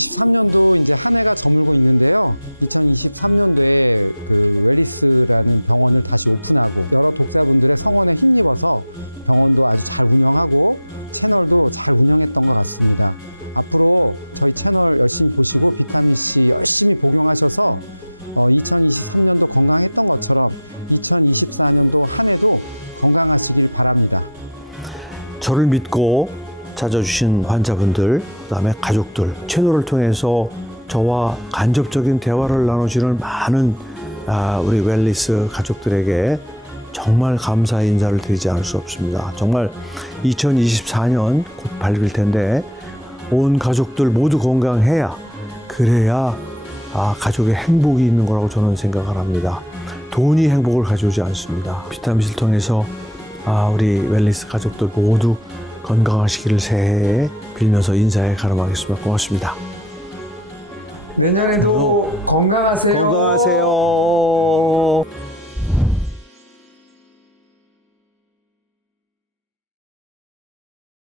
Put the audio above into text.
2023년도에 카메라 전문인데요. 2023년도에 웰리스 동호회 다시 오픈하고 성원에 있어서 너무 잘 운영하고 채널도 잘 운영했던 것 같습니다. 앞으로 저희 채널 열심히 보시고 열심히 열심히 공부하셔서 2020년도 공부했던 것처럼 2024년도 건강하시길 바랍니다. 저를 믿고 찾아주신 환자분들, 그다음에 가족들, 채널을 통해서 저와 간접적인 대화를 나눠주는 많은 아, 우리 웰리스 가족들에게 정말 감사의 인사를 드리지 않을 수 없습니다. 정말 2024년 곧 밝을 텐데 온 가족들 모두 건강해야 그래야 아, 가족의 행복이 있는 거라고 저는 생각을 합니다. 돈이 행복을 가져오지 않습니다. 비타민을 통해서 아, 우리 웰리스 가족들 모두 건강하시기를 새해에 빌면서 인사에 가름하겠습니다. 고맙습니다. 내년에도 건강하세요. 건강하세요.